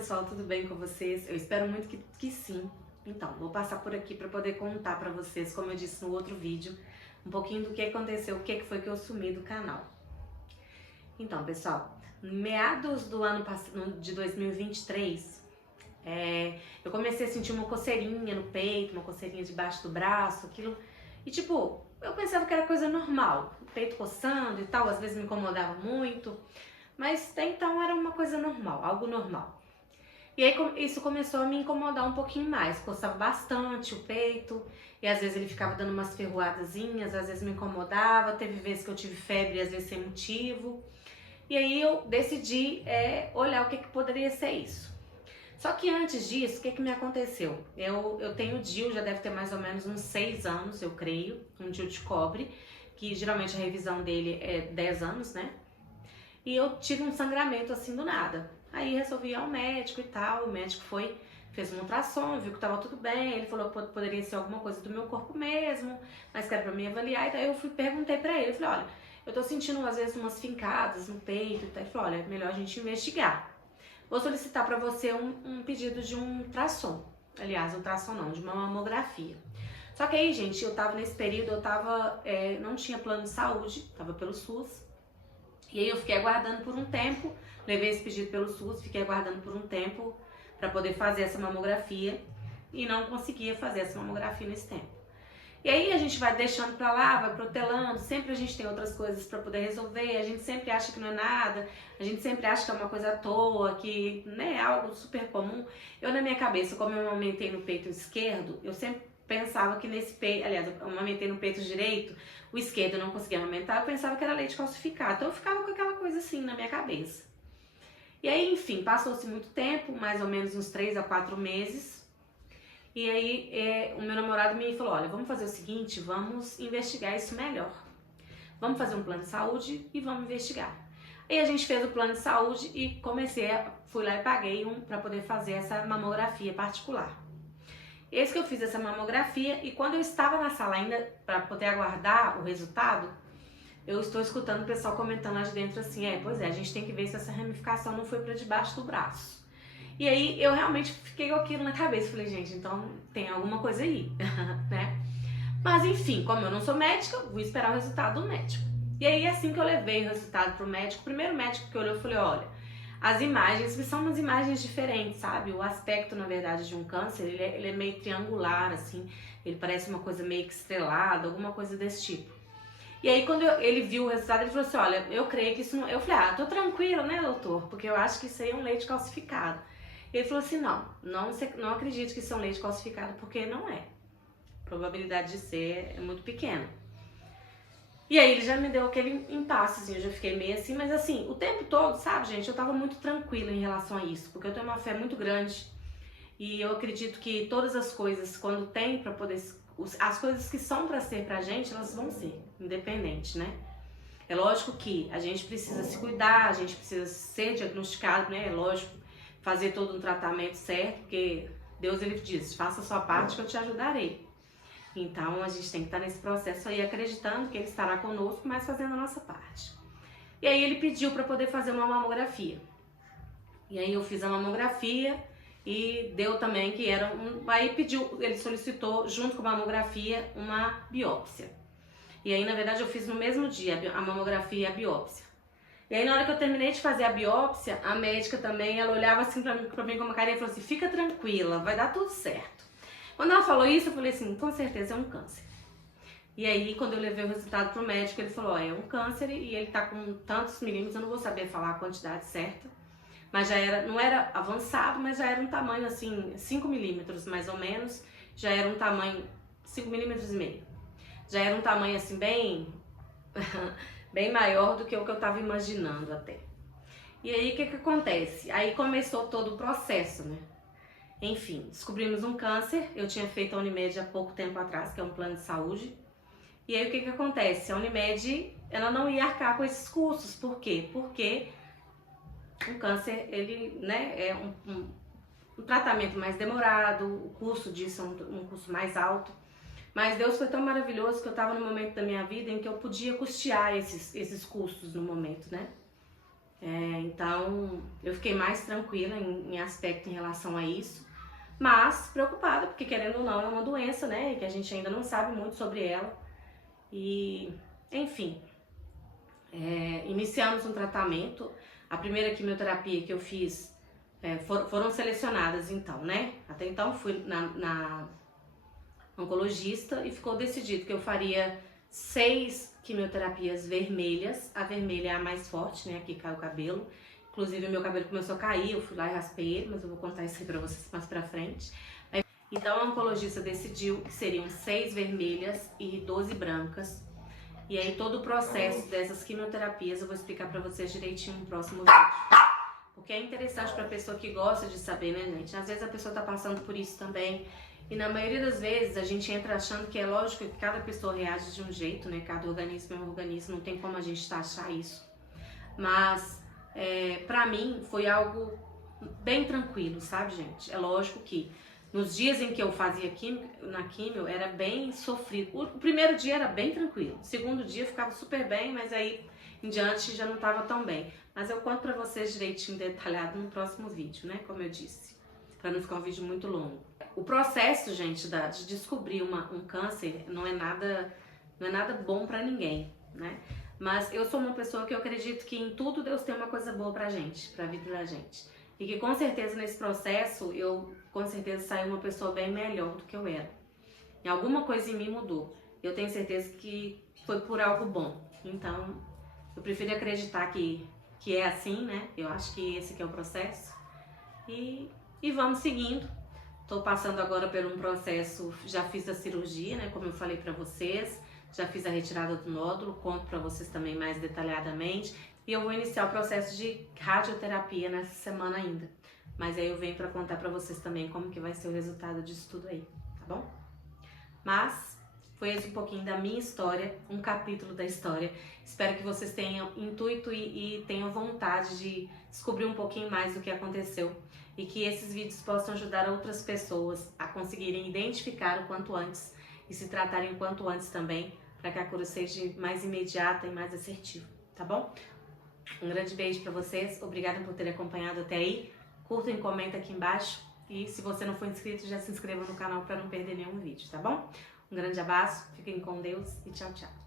pessoal, tudo bem com vocês? Eu espero muito que sim. Então, vou passar por aqui para poder contar para vocês, como eu disse no outro vídeo, um pouquinho do que aconteceu, o que foi que eu sumi do canal. Então, pessoal, meados do ano de 2023, eu comecei a sentir uma coceirinha no peito, uma coceirinha debaixo do braço, aquilo. E tipo, eu pensava que era coisa normal, o peito coçando e tal, às vezes me incomodava muito. Mas até então era uma coisa normal, algo normal. E aí isso começou a me incomodar um pouquinho mais, coçava bastante o peito, e às vezes ele ficava dando umas ferroadazinhas, às vezes me incomodava, teve vezes que eu tive febre, às vezes sem motivo. E aí eu decidi olhar o que poderia ser isso. Só que antes disso, o que me aconteceu? Eu tenho DIU, já deve ter mais ou menos uns 6 anos, eu creio, um DIU de cobre, que geralmente a revisão dele é 10 anos, né? E eu tive um sangramento assim do nada. Aí resolvi ir ao médico e tal, o médico fez um ultrassom, viu que tava tudo bem, ele falou que poderia ser alguma coisa do meu corpo mesmo, mas que era pra me avaliar, e daí eu perguntei pra ele, falei, olha, eu tô sentindo às vezes umas fincadas no peito e tal, ele falou, olha, é melhor a gente investigar. Vou solicitar pra você um pedido de um ultrassom, aliás, ultrassom não, de uma mamografia. Só que aí, gente, eu tava nesse período, não tinha plano de saúde, tava pelo SUS. E aí eu fiquei aguardando por um tempo, levei esse pedido pelo SUS, fiquei aguardando por um tempo para poder fazer essa mamografia e não conseguia fazer essa mamografia nesse tempo. E aí a gente vai deixando pra lá, vai protelando, sempre a gente tem outras coisas para poder resolver, a gente sempre acha que não é nada, a gente sempre acha que é uma coisa à toa, que né, é algo super comum. Eu na minha cabeça, como eu amamentei no peito esquerdo, eu sempre pensava que nesse peito, aliás, eu amamentei no peito direito, o esquerdo eu não conseguia amamentar, eu pensava que era leite calcificado, então eu ficava com aquela coisa assim na minha cabeça. E aí, enfim, passou-se muito tempo, mais ou menos uns 3 a 4 meses, e aí o meu namorado me falou, olha, vamos fazer o seguinte, vamos investigar isso melhor. Vamos fazer um plano de saúde e vamos investigar. Aí a gente fez o plano de saúde e fui lá e paguei para poder fazer essa mamografia particular. Esse que eu fiz essa mamografia e quando eu estava na sala ainda para poder aguardar o resultado, eu estou escutando o pessoal comentando lá de dentro assim, pois é, a gente tem que ver se essa ramificação não foi para debaixo do braço. E aí eu realmente fiquei com aquilo na cabeça, falei, gente, então tem alguma coisa aí, né? Mas enfim, como eu não sou médica, vou esperar o resultado do médico. E aí assim que eu levei o resultado pro médico, o primeiro médico que olhou, eu falei, olha, as imagens, que são umas imagens diferentes, sabe? O aspecto, na verdade, de um câncer, ele é meio triangular, assim, ele parece uma coisa meio que estrelada, alguma coisa desse tipo. E aí, quando ele viu o resultado, ele falou assim, olha, eu creio que isso não... Eu falei, tô tranquila, né, doutor? Porque eu acho que isso aí é um leite calcificado. Ele falou assim, não acredito que isso é um leite calcificado, porque não é. A probabilidade de ser é muito pequena. E aí ele já me deu aquele impasse, assim, eu já fiquei meio assim, mas assim, o tempo todo, sabe, gente, eu tava muito tranquila em relação a isso, porque eu tenho uma fé muito grande e eu acredito que todas as coisas, quando tem pra poder, as coisas que são pra ser pra gente, elas vão ser, independente, né? É lógico que a gente precisa se cuidar, a gente precisa ser diagnosticado, né? É lógico, fazer todo um tratamento certo, porque Deus, ele diz, faça a sua parte que eu te ajudarei. Então a gente tem que estar nesse processo aí acreditando que ele estará conosco, mas fazendo a nossa parte. E aí ele pediu para poder fazer uma mamografia. E aí eu fiz a mamografia e deu também que era aí ele solicitou junto com a mamografia uma biópsia. E aí na verdade eu fiz no mesmo dia a mamografia e a biópsia. E aí na hora que eu terminei de fazer a biópsia, a médica também, ela olhava assim pra mim com uma carinha e falou assim, fica tranquila, vai dar tudo certo. Quando ela falou isso, eu falei assim, com certeza é um câncer. E aí, quando eu levei o resultado pro médico, ele falou, é um câncer e ele tá com tantos milímetros, eu não vou saber falar a quantidade certa, mas não era avançado, mas já era um tamanho assim, 5 milímetros mais ou menos, já era um tamanho, 5 milímetros e meio. Já era um tamanho assim, bem, bem maior do que o que eu tava imaginando até. E aí, o que acontece? Aí começou todo o processo, né? Enfim, descobrimos um câncer, eu tinha feito a Unimed há pouco tempo atrás, que é um plano de saúde. E aí o que acontece? A Unimed, ela não ia arcar com esses custos. Por quê? Porque o câncer, ele, né, é um tratamento mais demorado, o custo disso é um custo mais alto. Mas Deus foi tão maravilhoso que eu estava no momento da minha vida em que eu podia custear esses custos no momento, né? Então eu fiquei mais tranquila em aspecto em relação a isso, mas preocupada, porque querendo ou não é uma doença, né, e que a gente ainda não sabe muito sobre ela. E, enfim, iniciamos um tratamento. A primeira quimioterapia que eu fiz foram selecionadas então, né? Até então fui na oncologista e ficou decidido que eu faria 6 quimioterapias vermelhas. A vermelha é a mais forte, né? Aqui cai o cabelo. Inclusive meu cabelo começou a cair, eu fui lá e raspei ele, mas eu vou contar isso aí pra vocês mais pra frente. Então a oncologista decidiu que seriam 6 vermelhas e 12 brancas. E aí todo o processo dessas quimioterapias eu vou explicar pra vocês direitinho no próximo vídeo. Porque é interessante pra pessoa que gosta de saber, né, gente? Às vezes a pessoa tá passando por isso também. E na maioria das vezes a gente entra achando que é lógico que cada pessoa reage de um jeito, né? Cada organismo é um organismo, não tem como a gente achar isso. Mas pra mim foi algo bem tranquilo, sabe, gente? É lógico que nos dias em que eu fazia na quimio era bem sofrido. O primeiro dia era bem tranquilo, o segundo dia eu ficava super bem, mas aí em diante já não estava tão bem. Mas eu conto pra vocês direitinho, detalhado no próximo vídeo, né? Como eu disse, pra não ficar um vídeo muito longo. O processo, gente, de descobrir um câncer não é nada bom pra ninguém, né? Mas eu sou uma pessoa que eu acredito que em tudo Deus tem uma coisa boa pra gente, pra vida da gente. E que com certeza nesse processo eu com certeza saí uma pessoa bem melhor do que eu era. E alguma coisa em mim mudou. Eu tenho certeza que foi por algo bom. Então eu prefiro acreditar que é assim, né? Eu acho que esse que é o processo. E vamos seguindo. Tô passando agora por um processo, já fiz a cirurgia, né? Como eu falei pra vocês. Já fiz a retirada do nódulo, conto pra vocês também mais detalhadamente. E eu vou iniciar o processo de radioterapia nessa semana ainda. Mas aí eu venho pra contar pra vocês também como que vai ser o resultado disso tudo aí, tá bom? Mas foi esse um pouquinho da minha história, um capítulo da história. Espero que vocês tenham intuito e tenham vontade de descobrir um pouquinho mais do que aconteceu. E que esses vídeos possam ajudar outras pessoas a conseguirem identificar o quanto antes e se tratarem o quanto antes também, para que a cura seja mais imediata e mais assertiva, tá bom? Um grande beijo para vocês, obrigada por terem acompanhado até aí. Curtam e comentem aqui embaixo. E se você não for inscrito, já se inscreva no canal para não perder nenhum vídeo, tá bom? Um grande abraço, fiquem com Deus e tchau, tchau.